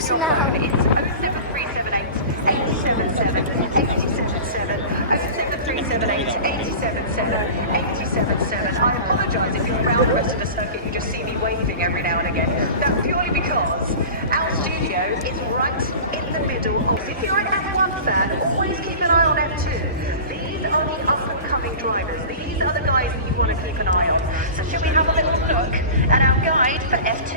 listen now. It's 07378 877 877 07378 877 877. I apologise if you're around the rest of the circuit, you just see me waving every now and again. That's purely because our studio is right in the middle of, if you're an F1 fan, always keep an eye on F2. These are the up-and-coming drivers. These are the guys that you want to keep an eye on. So shall we have a little look at our guide for F2?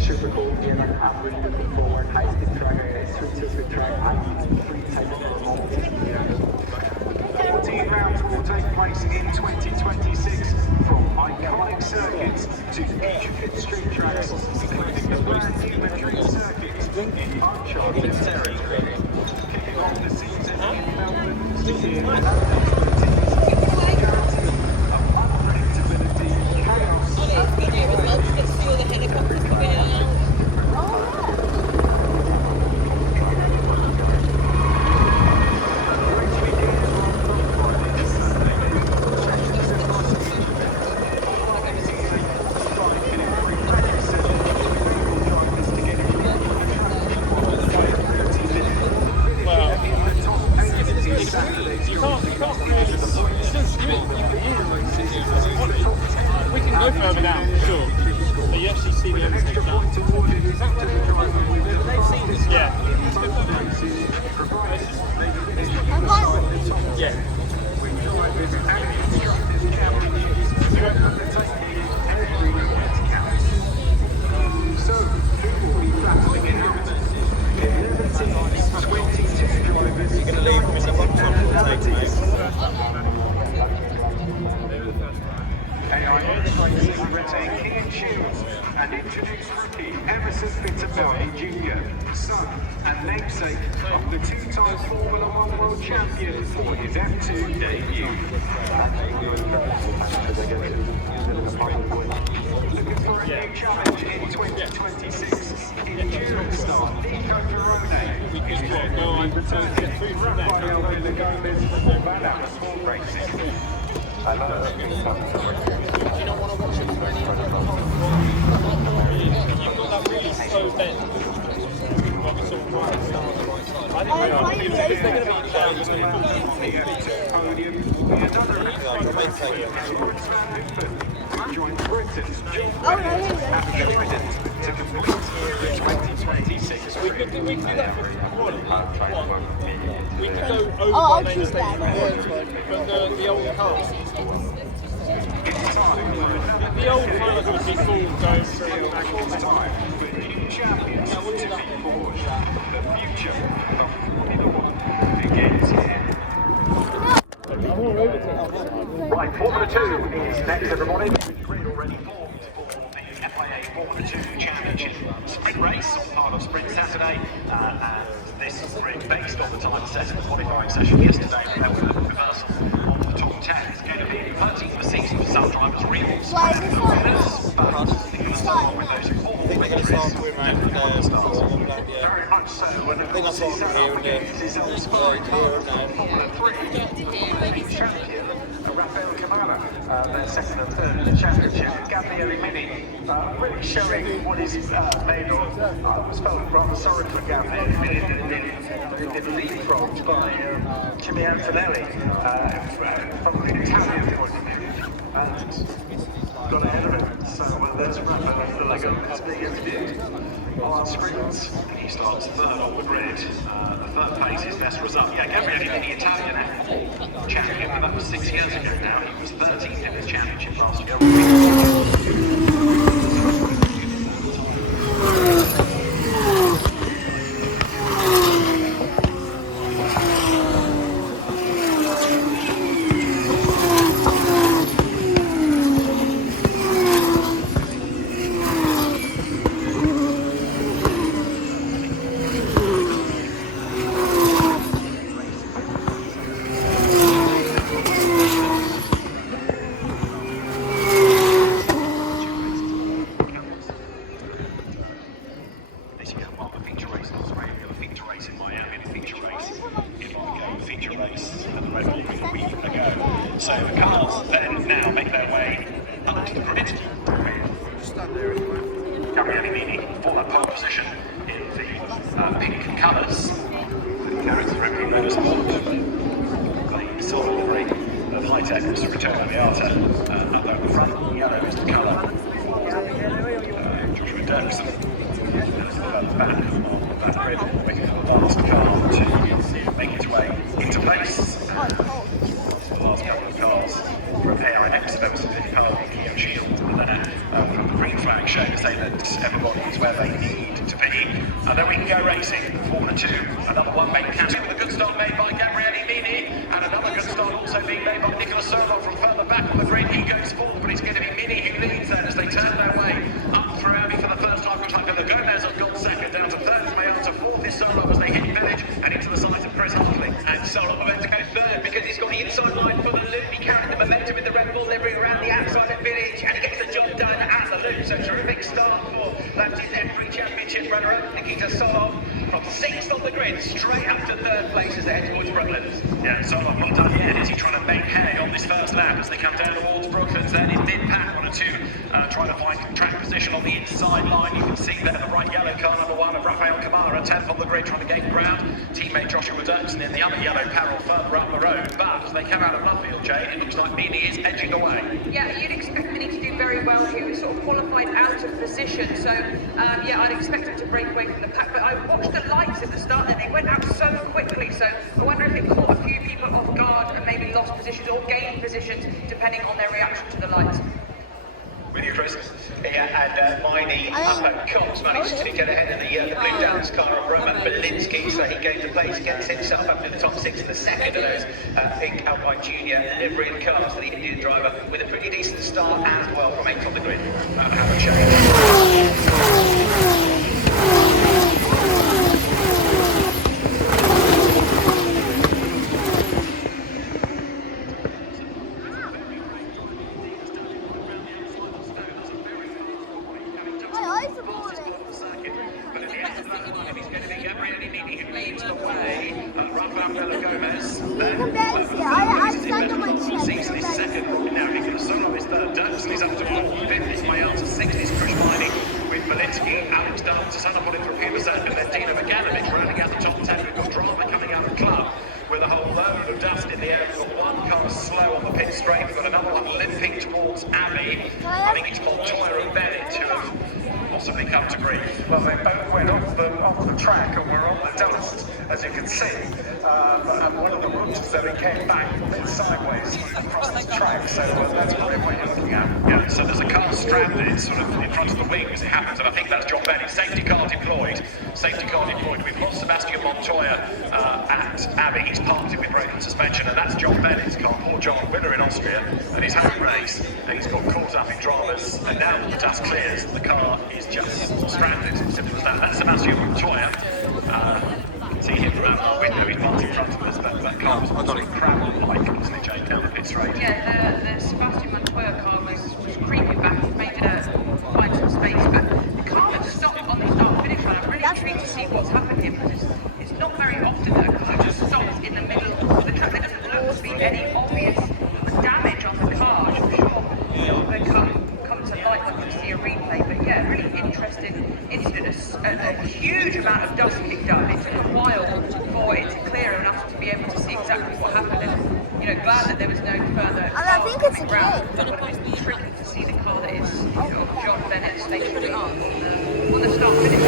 Super cool. I'm really looking forward. High-speed track, sweet track. I need 3 types of moments. 14 rounds will take place in 2026 from iconic circuits to intricate street tracks, including the brand new Madrid circuit in uncharted territory. Kicking off the season in Melbourne this year. We can go further down, sure. But you actually see the others next down. Is that where they've seen this? Yeah. Yeah. So, who will be battling it out? 11 teams, 22 drivers. You're going to leave in the one time to take retain Kean Shields and introduce rookie Emerson Fittipaldi Jr., son and namesake of the 2-time Formula 1 World Champion for his F2 debut. Looking for a new challenge in 2026. Endurance star Nico Ferrone. We can go on to get through from that. Rafael Villa Gomez for Vanna Sport Racing. You don't want to watch it for any other You've got that really slow bend. I think they're going to be challenged. Join Britain's John to complete 2026. We could do that for one. We could go over I'll main choose stage that. from the old cars. The old cars would be cool going through the back. Champions to be forged. The future of Formula 1 begins here. Right, Formula 2 is next, everybody. Grid already formed for the FIA Formula 2 Championship Sprint Race, part of Sprint Saturday. yesterday, and this is based on the time set in the qualifying session yesterday. There was a reversal of the top 10. It's going to be 13th for season for some drivers, real winners, but they're going to start off with those four. I think they're going to start with around Very much so. I think that's what I'm hearing. It's more clear now. Formula 3 champion Rafael Camara, their second and third in the championship. Gabriele Mini really showing what is made of. I was felt rather sorry for Gabriele Mini. Did leapfrogged by Jimmy Antonelli from the Italian point of view. And got ahead of it. So there's Rafael Gomez being interviewed on screens. He starts third on the grid. The third pace is best result. Yeah, Gabriele Mini, Italian champion, but that was 6 years ago now. He was 13th in his championship last year. So the cars then now make their way up to the grid. Gabriele Mini for that pole position in the pink colours. The character Remy Motorsport playing silver livery of Hi-Tech was Return Miata up there at the front. Yellow is the colour. Joshua Dirksen at the back of that grid, making for the last car to make its way into place. The last couple of cars from ARNX, there was a Fittipaldi and Kia Shield, and then from the green flag showing to say that everybody is where they need to be. And then we can go racing. Formula 2, another one made category with a good start made by Gabriele Mini, and another good start also being made by Nicolas Surlov from further back on the grid. He goes forward, but it's going to be Mini who leads then as they turn their way up through Abbey for the first time. Looks like the Gomez have gone second, down to third, Mayata fourth is Surlov as they hit Village and into the side of Chris Hartley. And Surlov about to go third because he's got the inside line for the loop. He carried the momentum in the Red Bull livery around the outside of Village, and he gets the job done at the loop. So terrific start for Lamptey's every championship runner-up, Nikita Surlov, from 6th on the grid, straight up to 3rd place as they head towards Brooklands. Yeah, Surlov not done yet. Is he trying to make hay on this first lap as they come down towards Brooklands? Then is Din Pat 1 and 2 trying to find track position on the inside line. You can see there the bright yellow car number 1 of Rafael Camara, 10th on the grid, trying to gain ground. Teammate Joshua Dirksen in the other yellow Parrel further up the road. But as they come out of Nuffield, Jay, it looks like Mini is edging away. Yeah, you'd expect Mini to do very well here. He sort of qualified out of position, so yeah, I'd expect him to break away from the pack. But I watched the lights at the start and they went out so quickly, so I wonder if it caught a few people off guard and maybe lost positions or gained positions depending on their reaction to the lights. With you, Chris. Yeah, and Miney up at Cox managed to get ahead of the Blue Downs car of Roman Belinsky, so he gained the place, gets himself up to the top 6 in the second of those pink Alpine Junior livery cars for the Indian driver, with a pretty decent start as well from 8th on the grid. Have a change. I think it's Montoya and Bennett who have possibly come to grief. Well, they both went off the track and were on the dust, as you can see. And one of them looked as though he came back a bit sideways across the track, so that's probably what you're looking at. Yeah, so there's a car stranded sort of in front of the wing as it happens, and I think that's John Bennett. Safety car deployed. Safety car deployed. We've lost Sebastian Montoya at Abbey. He's parked it with broken suspension, and that's John Bennett's car. Poor John, winner in Austria, and his home race. And he's got caught up in dramas, and now the dust clears. The car is just stranded. Simple as that. That's Sebastian Montoya. happened here because it's not very often that a car just stops in the middle of the track. There doesn't look to be any obvious damage on the car. I'm sure they come to light when you see a replay. But yeah, really interesting incident. A huge amount of dust kicked up. It took a while for it to clear enough to be able to see exactly what happened. And, glad that there was no further. And I think it's coming okay. round. It would have been tricky to see the car that is John Bennett stationary on the start finish.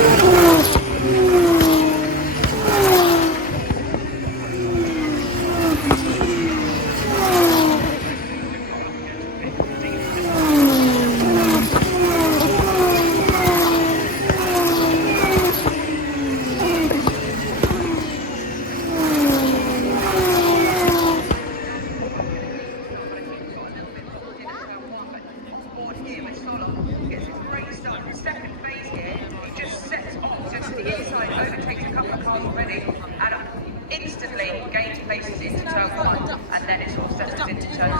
Second phase here, he just sets off just to the inside, overtakes a couple of cars already, and instantly gains places into turn 1, and then it sort of settles into turn 2.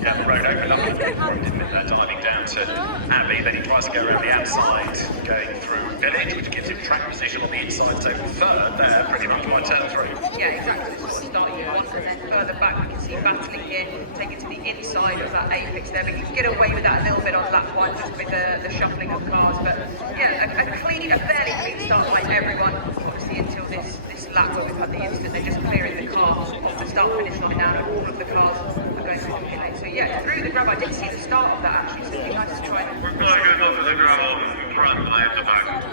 Yeah, the road opened up for him, didn't it? Diving down to Abbey, then he tries to go around the outside, going through Village, which gives him track position on the inside, so third there, pretty much by turn 3. Yeah, exactly. Sort of starting at 1 and then further back, we can see battling here, taking to the inside of that apex there. We can get away with that a little bit on lap 1, just with the shuffling of cars, but yeah, a fairly clean start by everyone, obviously until this lap where we've had the incident. They're just clearing the car off the start-finish line now, and all of the cars are going through the pit lane. So yeah, through the grab, I did see the start of that actually, so it'd be nice to try and... We're going to go to the ground, front, at the back.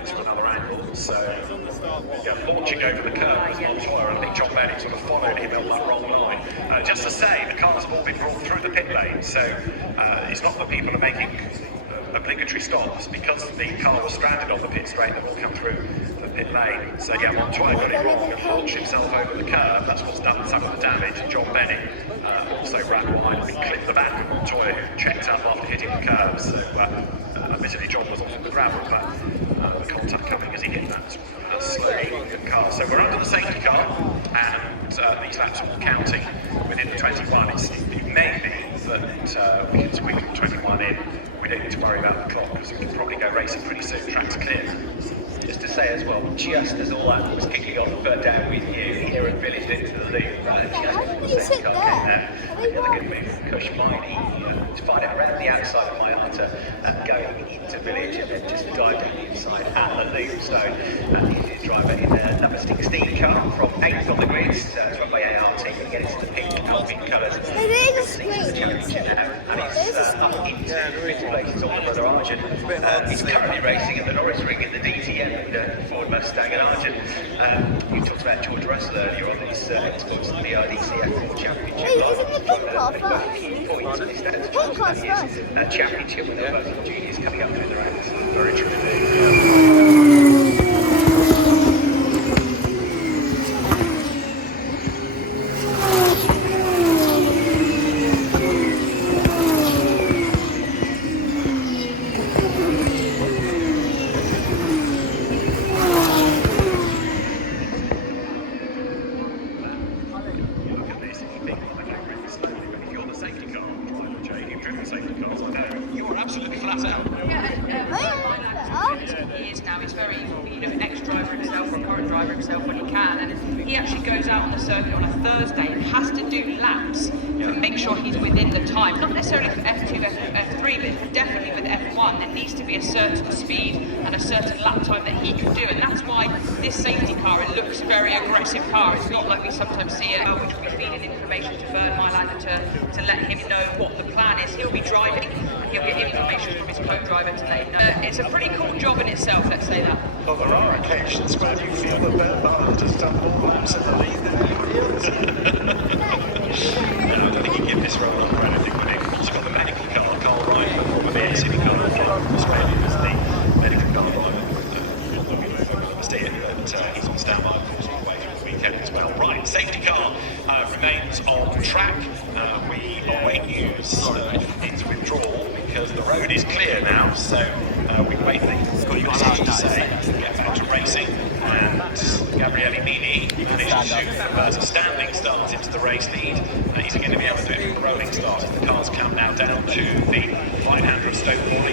It's another angle, so launching over the curve was Montoya, and I think John Bennett sort of followed him on that wrong line. Just to say, the cars have all been brought through the pit lane, so it's not that people are making obligatory stops. Because the car was stranded on the pit straight, they've all come through the pit lane. So yeah, Montoya got it wrong and launched himself over the curve. That's what's done some of the damage. John Bennett also ran wide and clipped the back of Montoya, who checked up after hitting the curve. So admittedly John was off in the gravel, but the contact coming as he hit that slowly car. So we're under the safety car, and these laps are all counting within the 21. It may be that we can squeak 21 in. We don't need to worry about the clock, because we can probably go racing pretty soon. Track's clear. Just to say as well, just as all that was kicking off down with you here at Village into the lead, just as the car came there, another good move from Kush Miney to find it around the outside of Mayata and going into Village, and then just dive down the inside at the loop. So the driver in number 16 car from 8th on the grid, it's run by ART, going to get into the pink colours. And it's up into 5th place. It's all Brother Arjun. He's currently racing in the Norris Ring in the DTM Ford Mustang and Arjun. You talked about George Russell earlier on his exploits in the IDCF Championship. Hey, isn't the pink car first? Pink car's first. Championship with the both juniors coming up through the ranks. Very true. Years now, he's very, ex-driver himself, or current driver himself when he can, and he actually goes out on the circuit on a Thursday and has to do laps to make sure he's within the time. Not necessarily for F2, F3, but definitely with F1. There needs to be a certain speed and a certain lap time that he can do, and that's why this safety car, it looks a very aggressive car. It's not like we sometimes see it, which will be feeding information to Vern Mylander to let him know what the plan is. He'll be driving, and he'll get information from his co-driver to let him know. It's a pretty cool job in itself, let's say that. Well, there are occasions where you feel a bit harder to stop all laps in the lead than anybody else. I don't think you give this role enough credit. I think when you've got the medical car, Carl Ryan, from the ACB car from Australia, is the medical car driver. He's on standby, of course, all the way through the weekend as well. Right, safety car remains on track. We await news into withdrawal because the road is clear now, so we wait for the message to say get back to racing, and Gabriele Mini managed to convert a standing start into the race lead. He's going to be able to do it from a rolling start as the cars come now down to the 500 Stoke Morley.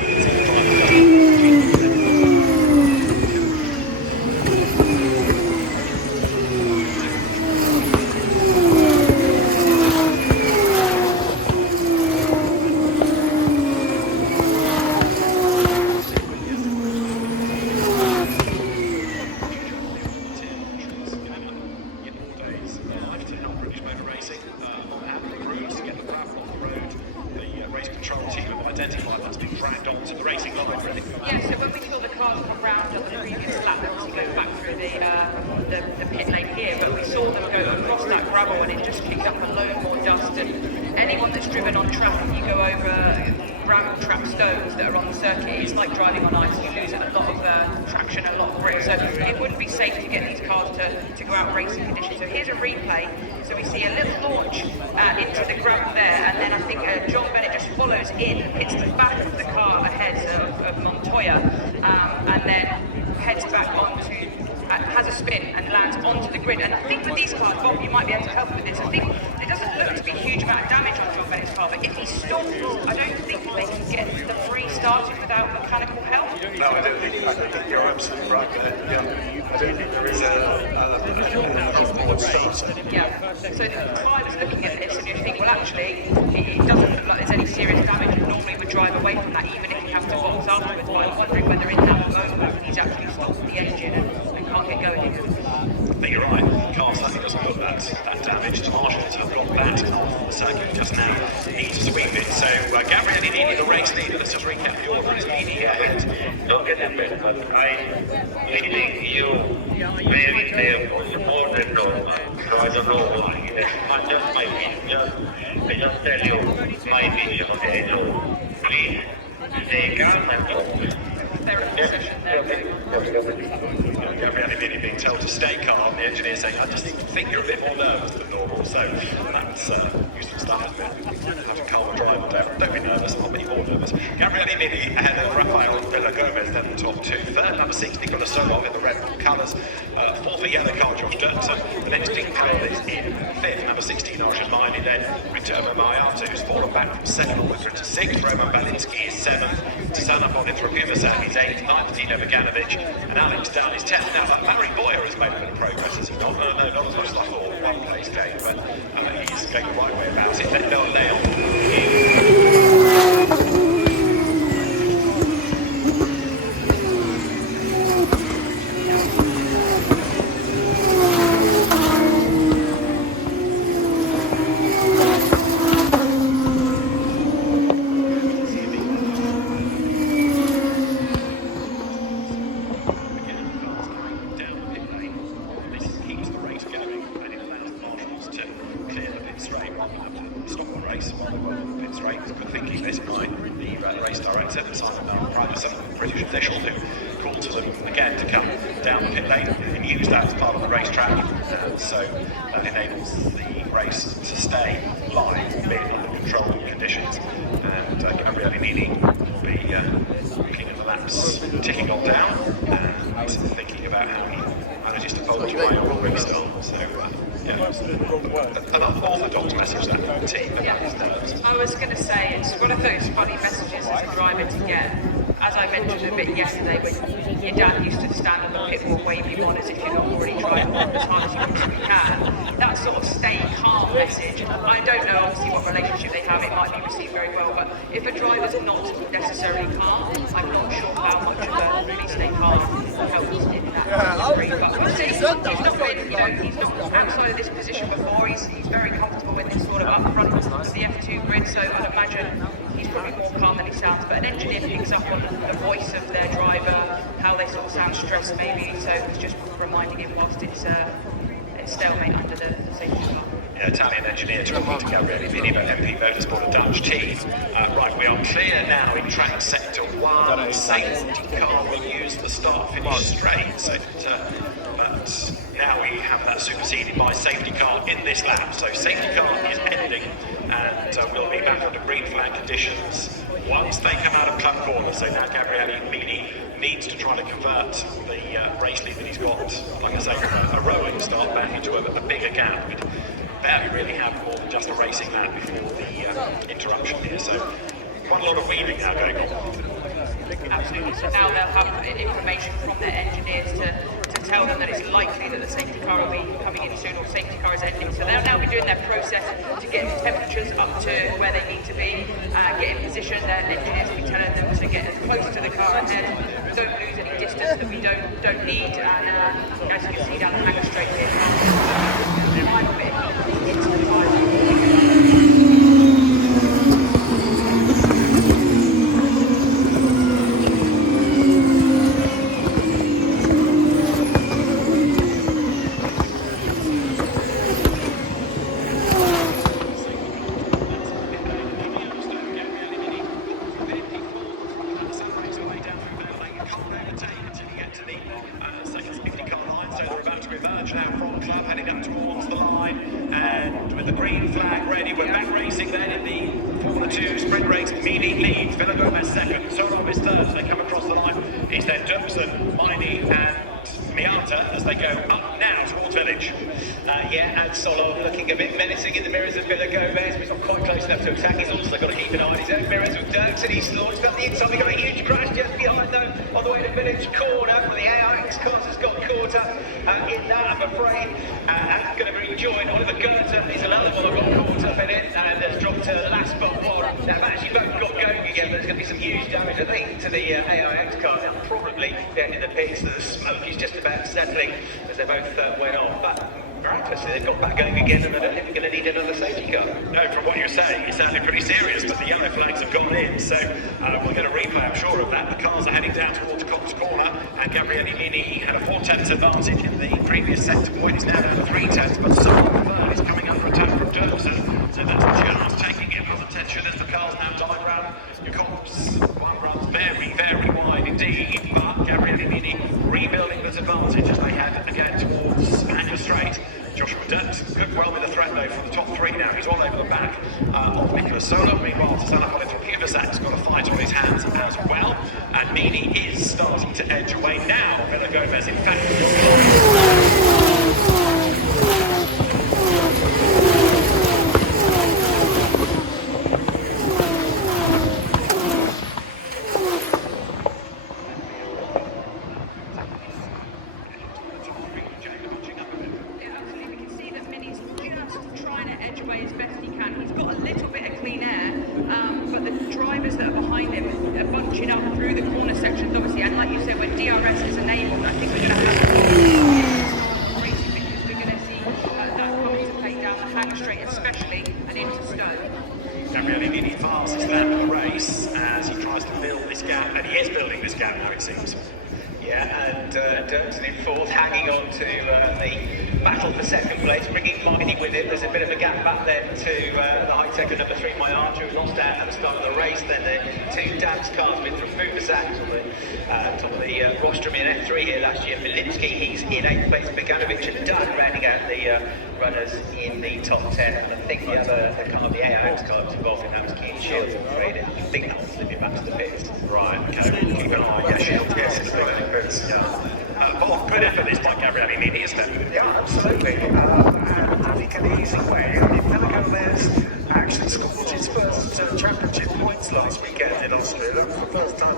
previous lap, obviously going back through the pit lane here, but we saw them go across that gravel and it just kicked up a load more dust. And anyone that's driven on track, if you go over gravel trap stones that are on the circuit, it's like driving on ice. You lose a lot of traction, a lot of grip. So it wouldn't be safe to get these cars to go out racing conditions. So here's a replay. So we see a little launch into the gravel there, and then I think John Bennett just follows in, hits the back of the car ahead of Montoya, and then heads back onto, has a spin and lands onto the grid. And I think with these cars, Bob, you might be able to help with this. I think there doesn't look to be a huge amount of damage on John Bennett's car, but if he stops, I don't think they can get the three started without mechanical help. No, I don't think. I think you're absolutely right. I don't think there is Yeah. So the driver's looking at this, and you think, well, actually, it doesn't look like there's any serious damage. And normally would drive away from that, even if you have to box afterwards. But I'm wondering whether in that moment he's actually stopped the engine and can't get going again. I think you're right. The car certainly doesn't look that damaged. Marshall to have got that circuit just now. Needs to sweep it. So Gabriele Nini, the race leader. Let's just recap the order. It's Nini ahead. Don't get offended, but I think you very careful, more than normal. So I don't know why. It's just my opinion. I just tell you my opinion, okay? So please stay calm and talk. Gabriele Nini being told to stay calm, the engineer saying, I just think you're a bit more nervous than normal, so that's useful stuff, isn't it? How to calm a driver, don't be nervous, I'll be more nervous. Gabriele Nini ahead of Rafael Villagomez, then the top two. Third, number 6, Nicolas Solov in the red colours. Fourth, a yellow car, Josh Dirksen. The next Dean Powell is in fifth, number 16, Arjun Miley, then Ritomo Mayata, who's fallen back from 7 all the way through to 6th. Roman Balinski is 7th. Sanapon in Trofimasa, he's 8th. 9th, Dino Beganovic, and Alex Dunn is 10th. Now, Larry Boyer has made a bit of progress, has he not? No, not as much as I thought, one place game, but he's going the right way about it. Then Noah Leon. British official who called to them again to come down the pit lane and use that as part of the racetrack. So that enables the race to stay live, being under controlled conditions. And Gabriele Nini will be looking at the laps ticking on down and thinking about how he manages to hold you while you're restart. So an unorthodox message that from the team about his nerves. I was going to say, it's one of those funny messages as a driver to get. As I mentioned a bit yesterday, when your dad used to stand on the pit wall waving on as if you're not already trying as hard as you possibly can. That sort of stay calm message. I don't know obviously what relationship they have, it might be received very well, but if a driver's not necessarily calm, I'm not sure how much of a really stay calm helps in that degree. But we'll see. He's not been, he's not outside of this position before. He's very comfortable in this sort of up front of the F2 grid, so I'd imagine he's probably more calm than he sounds. But an engineer picks up on the voice of their driver, how they sort of sound stressed maybe, so it's just reminding him whilst it's stalemate under the safety car. Yeah, Italian engineer talking to Gabriele Nini about MP Motorsport, a Dutch team. Right, we are clear now in track sector 1. Safety car will use the start-finish straight, so but now we have that superseded by safety car in this lap. So safety car is ending, and we'll be back under green flag conditions once they come out of Club Corner. So now Gabriele Nini needs to try to convert the race lead that he's got, like I say, a rowing start back into a bigger gap. We'd barely really have more than just a racing lap before the interruption here. So quite a lot of weaving now going on. Absolutely. So now they'll have information from their engineers to tell them that it's likely that the safety car will be coming in soon, or safety car is ending. So they'll now be doing their process to get the temperatures up to where they need to be, get in position. Their engineers will be telling them to get as close to the car ahead, don't lose any distance that we don't need. And as you can see down the hangar straight here, the final bit into the final. into the second safety car line, so they're about to emerge now from club, heading up towards the line, and with the green flag ready, we're back racing then in the Formula 2 sprint race. Mini leads, Vilagomez second, Sorov is third as they come across the line. It's then Dirksen, Miney and Miata as they go up now towards Village. Yeah, and Solon looking a bit menacing in the mirrors of Vilagomez, but he's not quite close enough to attack. He's also got to keep an eye on his own mirrors with Dirksen. He's launched up the inside. He got a huge crash just behind them on the way to Village corner. The AIX cars has got caught up in that, I'm afraid. And going to be rejoined. Oliver Goethe is another one that got caught up in it and has dropped to the last spot one. Now, they've actually both got going again, but there's going to be some huge damage, I think, to the AIX car. And probably down in the pits. The smoke is just about settling as they both went off. But miraculously, they've got back going again, and I don't think we're going to need another safety car. No, from what you're saying, it sounded pretty serious, but the yellow flags have gone in, so we'll get a replay, I'm sure of that. The cars are heading down towards Cox Corner, and Gabriele Mini had a 4/10 advantage in the previous sector point. He's now down to 3/10, but Solon third is coming under attack from Dirksen, so that's just taking him with attention as the cars now dive round. Cox, one runs very, very wide indeed, but Gabriele Mini rebuilding this advantage as they head again towards Hangar Straight. Joshua Dirksen good well with the threat though from the top three now. He's all over the back of Nicolas Solo. Meanwhile, Susanna Polly from Cubisac's got a fight on his hands as well. And Mini is starting to edge away now. Vilagomez, in fact, Gabriele Mini passes them in the race as he tries to build this gap, and he is building this gap now, it seems. Yeah, and Dirksen in fourth, hanging on to the battle for second place, bringing Miney with it. There's a bit of a gap back then to the high-tech number 3, Mayandra, who lost out at the start of the race. Then the two Dance cars with Fubasac on the top of the rostrum in F3 here last year. Milinsky, he's in 8th place, Beganovic and Dunn rounding out the runners in the top 10. And I think the car, the AIX car was involved in that was Keane Shields, I'm afraid. I think that one's slipping back to the pits. Right, okay, we'll keep an eye. Yeah, Shields, yes, it's right. Well, good effort this by Gabriele Mini, isn't it? Yeah, absolutely. I think an easy way. Vilagomez actually scored his first championship points last weekend in Austria. That was the first time,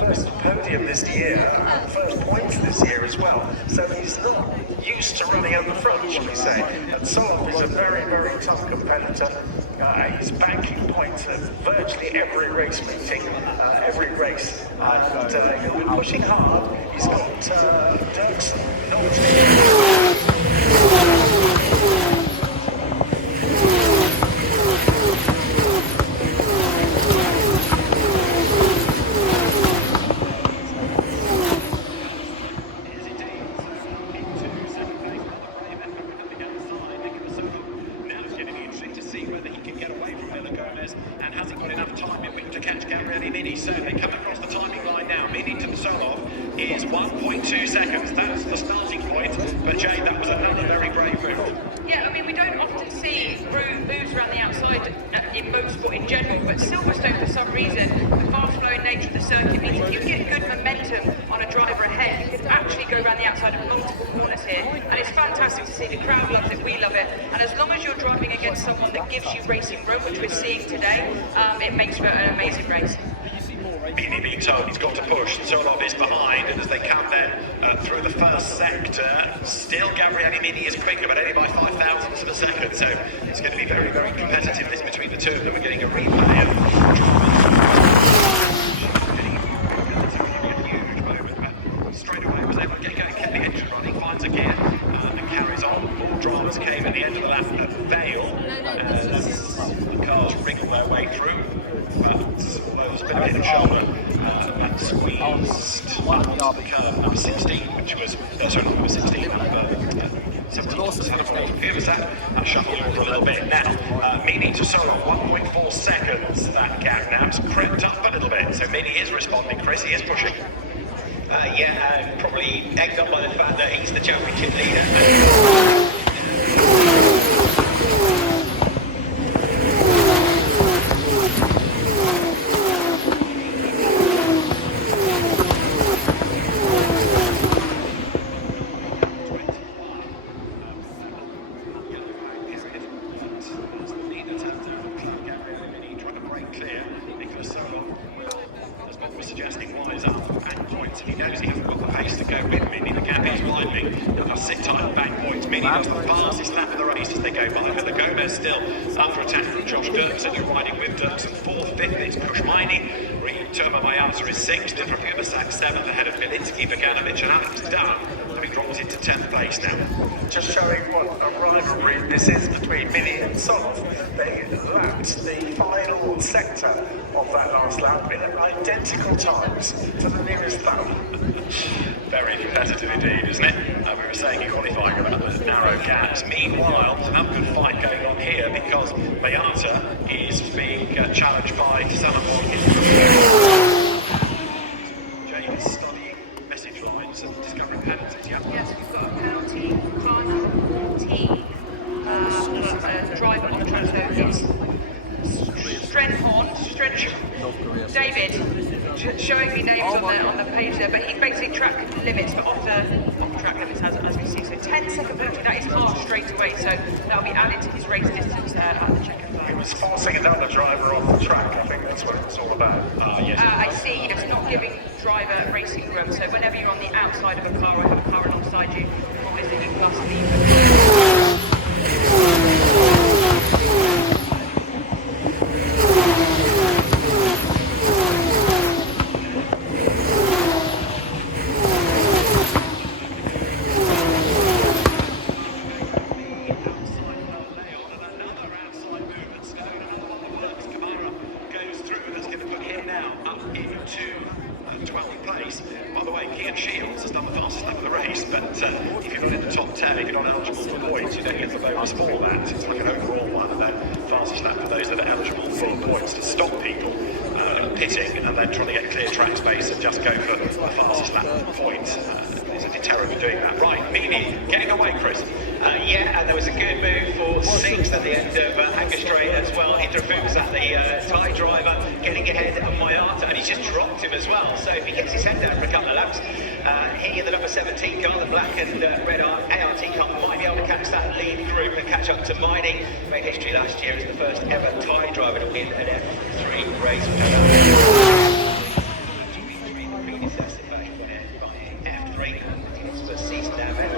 first podium this year, first points this year as well. So he's not used to running at the front, shall we say. And Solov is a very, very tough competitor. He's banking points at virtually every race meeting, every race. And he's been pushing hard. He's got Dirksen and hasn't got enough time to catch Gabriele Mini, so they come across the timing line now. Mini to Solov is 1.2 seconds. That's the starting point, but Jane, that was another very brave move. Yeah, I mean, we don't often see moves around the outside in motorsport in general, but Silverstone, for some reason, the fast-flowing nature of the circuit means if you get good momentum on a driver ahead, you can actually go around the outside of multiple corners here, and it's fantastic to see. The crowd loves it, we love it, and as long as you're driving against someone that gives you racing room, which we're seeing today, it makes for an amazing race. Mini being told he's got to push, Solov is behind, and as they come then through the first sector, still Gabriele Mini is quicker, but only by 5,000ths of a second, so it's going to be very, very competitive this between the two of them. We're getting a replay of straight away was able to get going, kept the engine running, finds a gear, and carries on. More dramas came at the end of the lap at Vale as the cars wriggled their way through, but there's been a bit of shoulder and squeezed the curve number 16, which was, sorry, not number 16, that shuffled over a little bit. Now, Mini to Solov, 1.4 seconds, that gap now has crept up a little bit, so Mini is responding, Chris, he is pushing. Yeah, be egged up by the fact that he's the championship leader. Suggesting wise up back points. He knows he hasn't got the pace to go with Mini. The gap is widening. I'll sit tight on back points. Mini does the fastest lap of the race as they go by. But the Gomez still up for attack from Josh Dirksen, who's riding with Dirksen. 4th, 5th is Kushmaini. Turbo Mayata is 6th. Different Fubersak 7th ahead of Bilinski, Beganovic and Alex Dunn. Having dropped into 10th place now. Just showing what a rivalry this is between Mini and Solov. They lapped the final sector of that last lap in identical times to the nearest lap. Very competitive indeed, isn't it? We were saying in qualifying about the narrow gaps. Meanwhile, there's another good fight going on here because Mayata is being challenged by Salamon. James studying message lines and discovering penalties. Yes, we've got a penalty, driver 14, driver on the transfer is David, showing me names on the page there, but he's basically track limits, but off the track limits as we see. So 10-second penalty, that is half straight away, so that'll be added to his race distance at the checker flag. He was forcing another driver off the track. I think that's what it's all about. Yes. I see, it's not giving driver racing room, so whenever you're on the outside of a car or have a car alongside you, obviously you must leave. By the way, Kian Shields has done the fastest lap of the race, but if you're not in the top 10, if you're not eligible for points, you don't get the bonus for that. It's like an overall one, and then fastest lap for those that are eligible for points to stop people pitting and then trying to get clear track space and just go for the fastest lap points. There's a deterrent for doing that. Right, Mini getting away, Chris. Yeah, and there was a good move for 6th at the end of Hanger Straight as well. Indra Fubersak, the Thai driver, getting ahead of Mayata, and he's just dropped him as well. So if he gets his head down for a couple of laps, he and the number 17 car, the black and red ART car, might be able to catch that lead group and catch up to Mining. Made history last year as the first ever Thai driver to win an F3 race.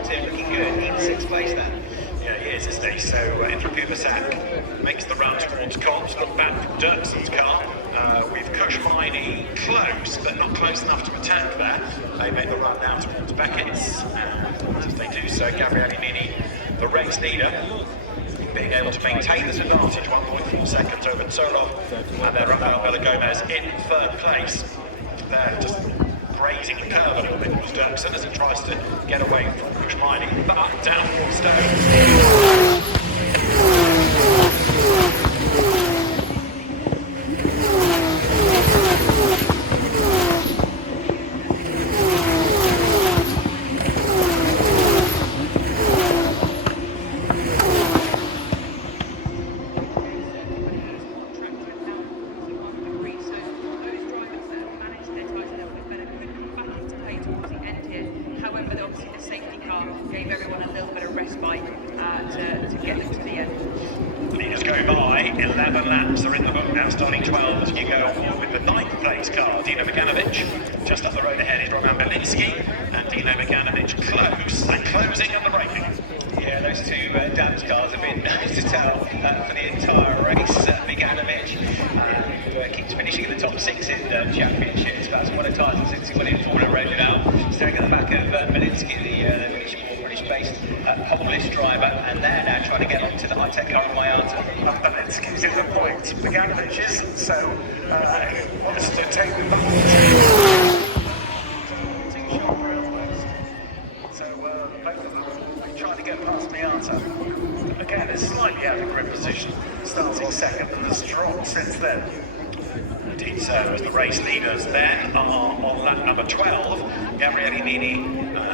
Looking good, in 6th place now. Yeah, he is, isn't he? So Indra Fubersak makes the run towards Cobbs, look back from Dirksen's car, with Kushmaini close, but not close enough to attack there. They make the run now towards Beckett's, and as they do so, Gabriele Mini, the race leader, being able to maintain this advantage, 1.4 seconds over Solov, and then Rafael Villa Gomez in 3rd place. They're just grazing the curve a little bit towards Dirksen as he tries to get away from Kushmaini, but down towards Stones. Gave everyone a little bit of respite to get them to the end. Leaders go by, 11 laps are in the book now, starting 12 as you go on with the 9th place car, Dino Beganovic. Just up the road ahead is Roman Bilinski, and Dino Beganovic close, and closing at the braking. Yeah, those two Dams cars have been nice to tell for the entire race. Beganovic keeps finishing in the top 6 in championships. That's won a title since he won in Formula Renault. Staring at the back of Bilinski, the British-based Polish driver, and they're now trying to get onto the high-tech car of Mayata. Bilinski's in the point, Beganovic isn't, so he wants to take the advantage. So both of them trying to get past Mayata. Again, it's slightly out of grip position, starting 2nd, and has dropped since then. Indeed so, as the race leaders then are on lap number 12. Gabriele Mini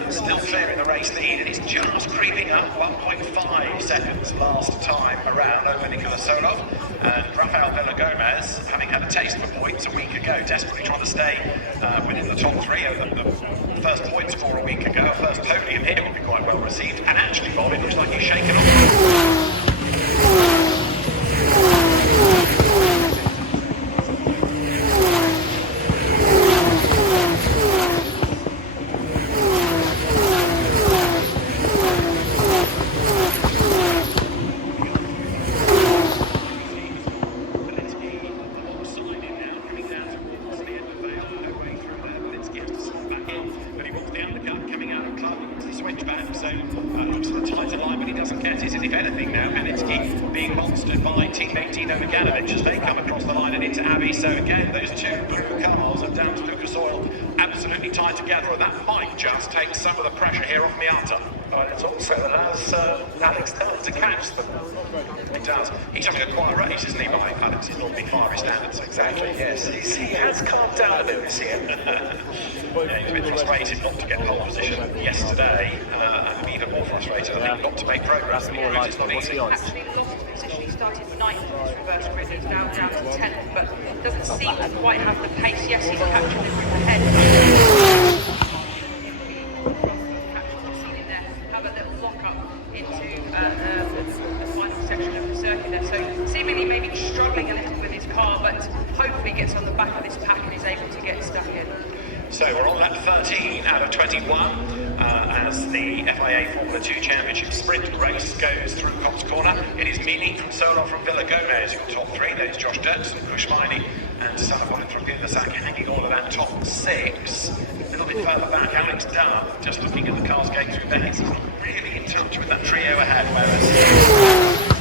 still clearing the race lead, and it's just creeping up 1.5 seconds last time around over Nicola Solov. And Rafael Villagomez, having had a taste for points a week ago, desperately trying to stay within the top three. The first points for a week ago, first podium here will be quite well received. And actually, Bob, it looks like he's shaken off. As they come across the line and into Abbey. So again, those two blue cars of down to Lucas Oil absolutely tied together, and that might just take some of the pressure here off Miata. Well, it also allows Alex Dunn to catch them. It does. He's having a quiet race, isn't he, Mike? Alex is not being fiery standards. Exactly, yes. He has calmed down a bit this year. Yeah, he's a bit frustrated not to get pole position yesterday, and even more frustrated, I think, not to make progress. That's more like it's not easy. Actually lost position. He started 9th in his reverse grid. He's now down to 10th, but doesn't seem to quite have the pace. Yes, he's captured it from the head. Have a little lock up into the final section of the circuit there. So seemingly maybe struggling a little with his car, but hopefully gets on the back of this pack and is able to get stuck in. So we're on lap 13 out of 21 as the FIA Formula 2 Championship Sprint race goes through Cops Corner. It is Mini from Solov from Villagomez, your top three. There's Josh Dirksen, Kushmaini and Salabon from Gundersack hanging all of that top six. A little bit further back, Alex Dunn, just looking at the cars going through there. He's not really in touch with that trio ahead, whereas...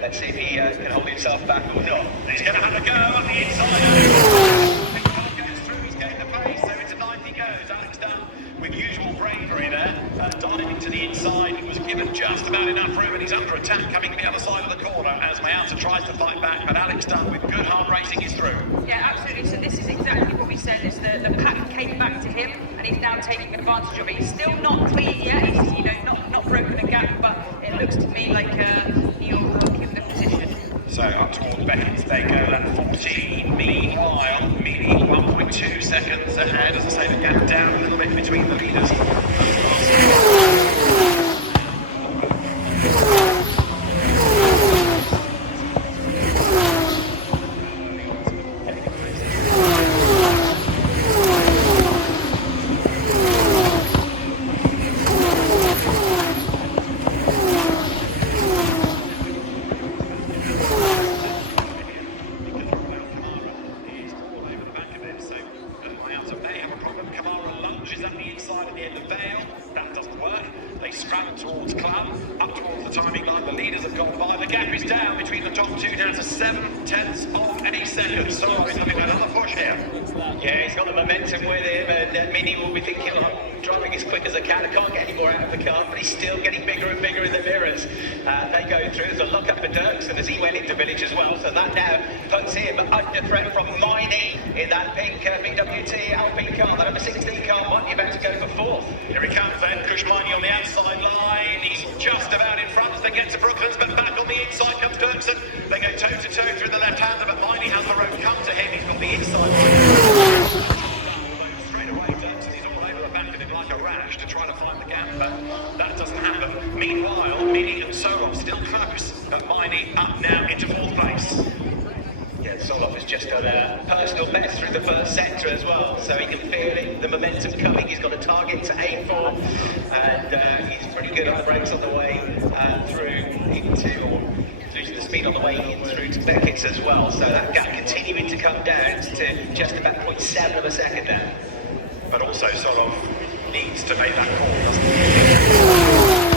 Let's see if he can hold himself back or not. He's going to have a go on the inside. Big car goes through, he's getting the pace, so into 9th he goes. Alex Dunn with usual bravery there, diving to the inside. He was given just about enough room, and he's under attack coming the other side of the corner as Miata tries to fight back, but Alex Dunn with good hard racing is through. Yeah, absolutely. So this is exactly what we said, is the pack came back to him, and he's now taking advantage of it. He's still not clean yet, he's not broken a gap, but it looks to me like he'll keep the position. So up towards Beckett they go, lap 14. Meanwhile, Mini 1.2 seconds ahead. As I say, the gap down a little bit between the leaders. Here he comes then, Kushmaini on the outside line, he's just about in front as they get to Brooklands, but back on the inside comes Dirksen. They go toe-to-toe through the left-hander, but Miney has the road come to him. He's got the inside line. Straight away, Dirksen is all over the back of him like a rash to try to find the gap, but that doesn't happen. Meanwhile, Mini and Sorov still close, but Miney up now into 4th place. Yeah, Solov has just got a personal best through the first sector as well, so he can feel it, the momentum coming. He's got a target to aim for, and he's pretty good on the brakes on the way through losing the speed on the way in through to Beckett's as well. So that gap continuing to come down to just about 0.7 of a second now. But also Solov needs to make that call, doesn't he?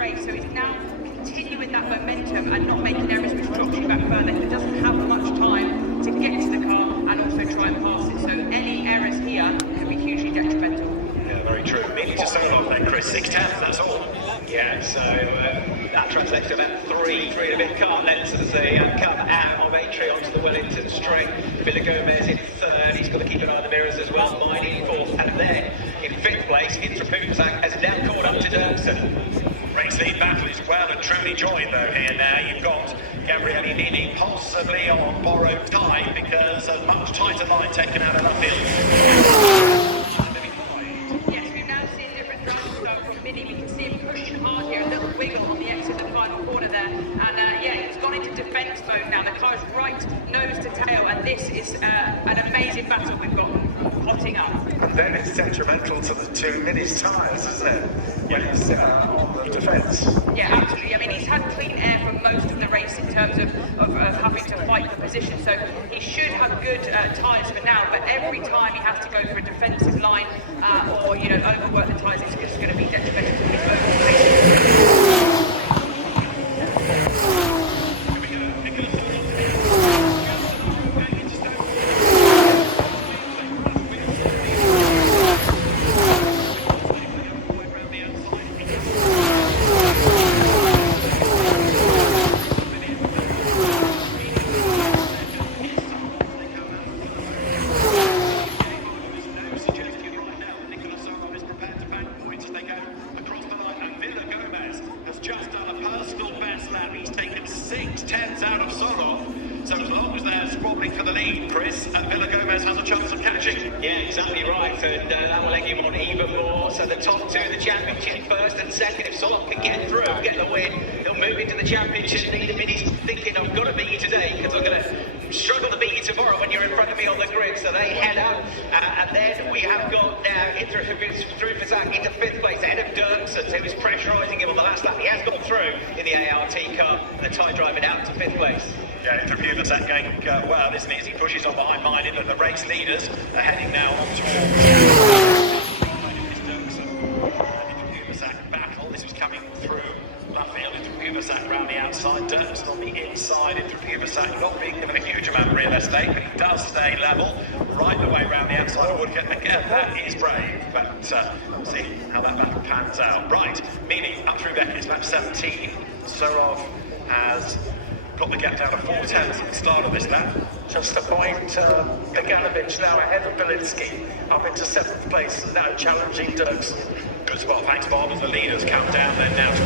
So he's now continuing that momentum and not making errors which drops you back further. He doesn't have much time to get to the car and also try and pass it. So any errors here can be hugely detrimental. Yeah, very true. Meaning to Solov then, Chris, 6/10, that's all. Yeah, so that translates to about three and a bit car lengths as they come out of Atri onto the Wellington straight. Villa Gomez in 3rd, he's got to keep an eye on the mirrors as well. Miney in 4th, and then in 5th place, Intrapuzak has now caught up to Dirksen. Race lead battle is well and truly joined though here now. You've got Gabriele Mini possibly on borrowed time because a much tighter line taken out of that field. Yes, we've now seen different driving style from Mini. We can see him pushing hard here, a little wiggle on the exit of the final corner there. And yeah, he's gone into defence mode now. The car's right nose to tail, and this is an amazing battle we've got hotting up. And then it's detrimental to the 2 Mini's tyres, isn't it? When it's on the defence. Yeah, absolutely. I mean, he's had clean air for most of the race in terms of having to fight for position, so he should have good tyres for now, but every time he has to go for a defensive line or, you know, overwork the tyres, it's just going to be detrimental to his overall racing. Yeah, exactly right, and that will leg him on even more. So the top two in the championship, 1st and 2nd, if Solov can get through, get the win, he'll move into the championship lead. He's thinking, I've got to beat you today because I'm going to struggle to beat you tomorrow when you're in front of me on the grid. So they head out, and then we have got now Intrapuzak into 5th place ahead of Dirksen, who was pressurising him on the last lap. He has gone through in the ART car, and the tie driving out to 5th place. Yeah, Intrapuzak going well, isn't he? As he pushes on behind Miney, but the race leaders are heading now on towards Intrapuzak battle. This was coming through Luffield. Intrapuzak round the outside, Dirksen on the inside. Intrapuzak not being given a huge amount of real estate, but he does stay level right the way round the outside of Woodcote. Again, that is brave, but we'll see how that battle pans out. Right, Mini up through Beckett's lap 17. Sorov has got the gap down to 4/10 at the start of this lap. Just a point, Beganovic now ahead of Belinsky, up into 7th place, and now challenging Dirksen. Good spot, thanks Bob, as the leaders count down then now to...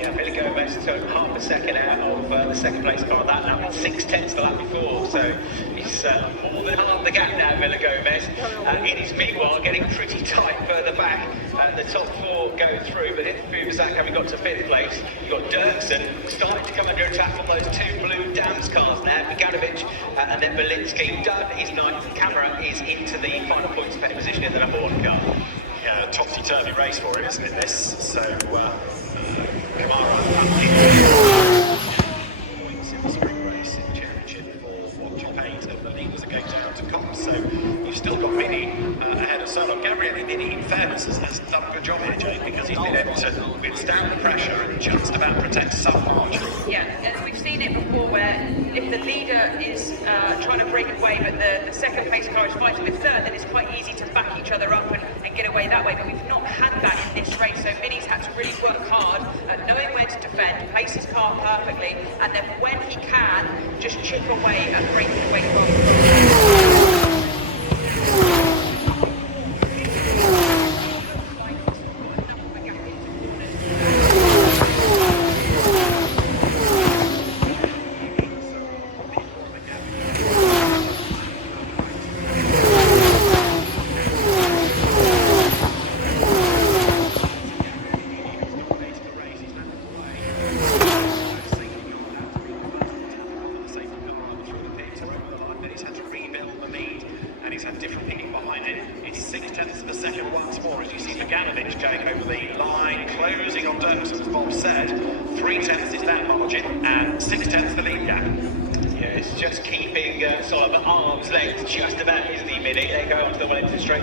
Yeah, Billy Gomez took half a second out of the second place car. That now with 6/10 the lap before, so he's more than half the gap now, Billy Gomez. It is meanwhile getting pretty tight further back. The top four go through, but in Fumazak having got to 5th place, you've got Dirksen starting to come under attack from those two blue Dams cars now, Beganovic and then Belinsky. Dunn is 9th, Camera is into the final points pay position in the number 1 car. Yeah, topsy-turvy race for him, isn't it, this? So, Kamara points in the spring race in the championship for what you paid, and the leaders are going down to Cops. So you've still got Mini ahead of Solo. Gabriele Mini, in fairness, has done a good job here, Jane, because he's been able to withstand the pressure and just about protect some margin. Yeah, and we've seen it before where if the leader is trying to break away, but the second place car is fighting with third, then it's quite easy to back each other up and get away that way. But we've not had that in this race, so Mini's had to really work hard at knowing where to defend, pace his car perfectly, and then when he can, just chip away and break it away from.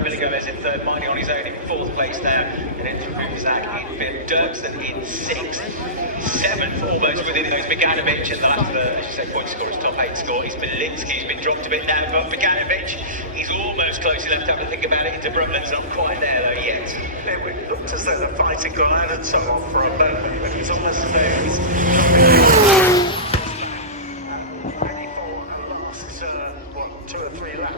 Billy Gomez in 3rd, Miney on his own in 4th place there, and then Fumazak in 5th, Dirksen in 6th, 7th almost within those. Beganovic, and that's the, as you say, point score is top 8 score. He's Belinsky's been dropped a bit now, but Beganovic, he's almost close enough to have to think about it into Brumman's not quite there though yet. It looked as though the fighting got out of so off for a moment, but it's almost as though he's ready for a last, 2 or 3 lap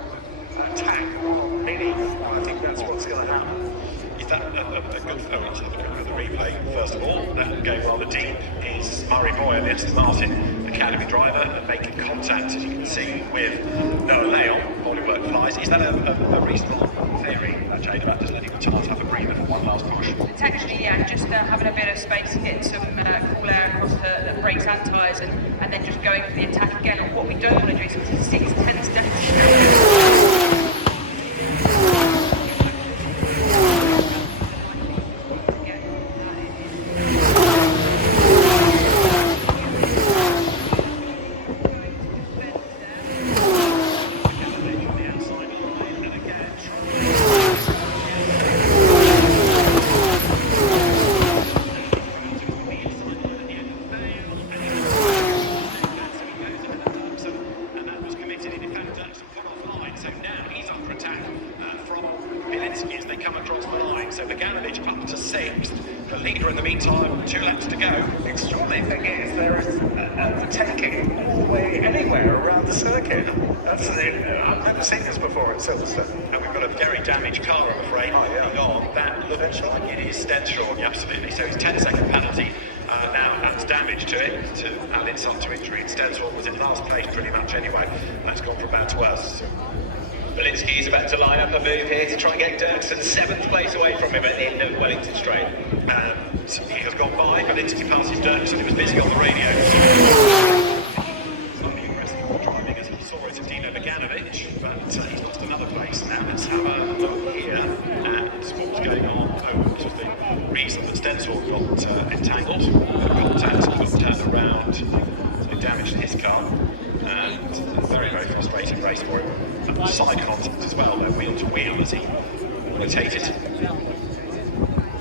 attack on Mini. I think that's what's going to happen. Is that a good throw? Let's have a look at the replay first of all. That going rather deep is Murray Moyer, the Aston Martin Academy driver, and making contact, as you can see, with Noah Leon. Bodywork flies. Is that a reasonable theory, Jade, about just letting the chance have a breather for one last push? Potentially, yeah, just having a bit of space, getting some cool air across the brakes and tyres, and then just going for the attack again. And what we don't want to do is 6/10 down. Belinsky is about to line up a move here to try and get Dirksen 7th place away from him at the end of Wellington Straight. And he has gone by, Belinsky passes Dirksen, he was busy on the radio. Slightly impressive driving as he saw it of Dino Beganovic, but he's lost another place now. Let's have a look here at what's going on. Oh, this was the reason that Stenzel got entangled, got turned around, so damage to his car. And a very, very frustrating race for him. Side contact as well, though, wheel to wheel as he rotated.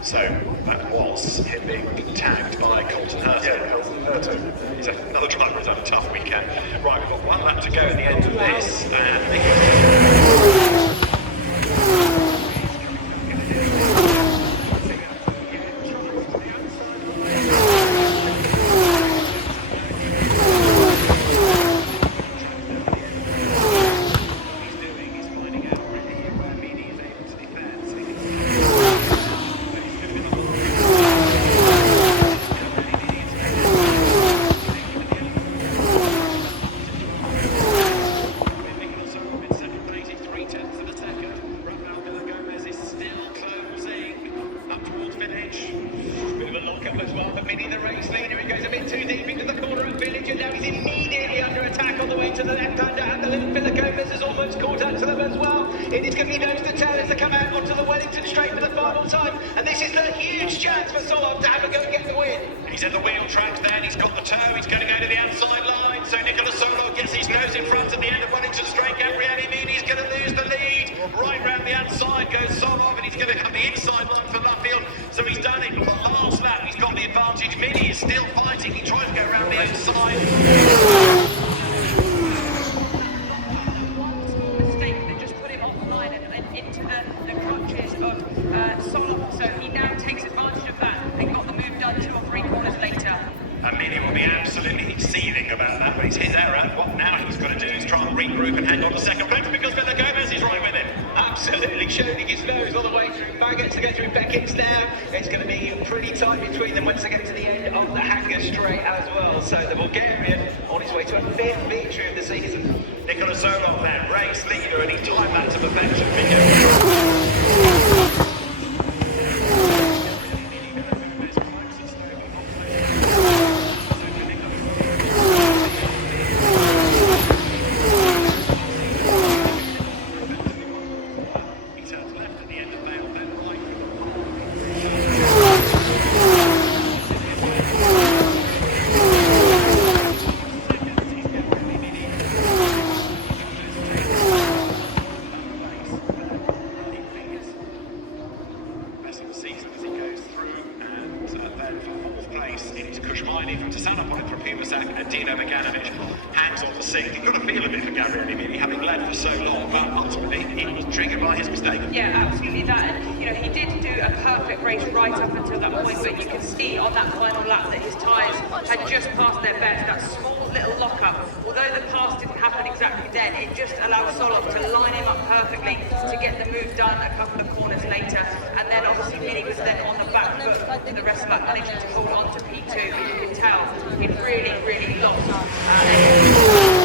So that was him being tagged by Colton Herta. Yeah, Colton Herta. He's another driver who's had a tough weekend. Right, we've got 1 lap to go at the end of this, and It is going to be nose to tail as they come out onto the Wellington straight for the final time. And this is the huge chance for Solov to have a go and get the win. He's at the wheel tracks then, he's got the toe, he's going to go to the outside line. So Nicola Solov gets his nose in front at the end of Wellington straight. Gabriele Mini's going to lose the lead. Right round the outside goes Solov, and he's going to have the inside line for Luffield. So he's done it. Last lap, he's got the advantage. Mini is still fighting. He tries to go around the outside. Mistake that just put him offline and into the crutches of Solov. So he now takes advantage of that and got the move done 2 or 3 corners later. And Mini will be absolutely seething about that, but it's his error. What now he's got to do is try and regroup and hang on to second place because Villa Gomez is right with him. Absolutely showing his nose all the way through. Baggett to go through Beckett's now. It's going to be pretty tight between them once they get to the end of the Hanger Straight as well. So the Bulgarian on his way to a 5th victory of the season. Nicola Solov then, race leader, and he timed that to perfection. From Tassanopoulos from Pumasak and Dino Meganovic hangs on the seat. You've got to feel a bit for Gabriele Mini, having led for so long, but ultimately it was triggered by his mistake. Yeah, absolutely that. And, he did do a perfect race right up until that point, but you can see on that final lap that his tyres had just passed their best. That small little lock-up, although the pass didn't happen exactly then, it just allowed Solov to line him up perfectly to get the move done a couple of corners later. And then obviously Mini was then on the back foot for the rest of that, managing to hold on to P2, but you can tell it really, really lost.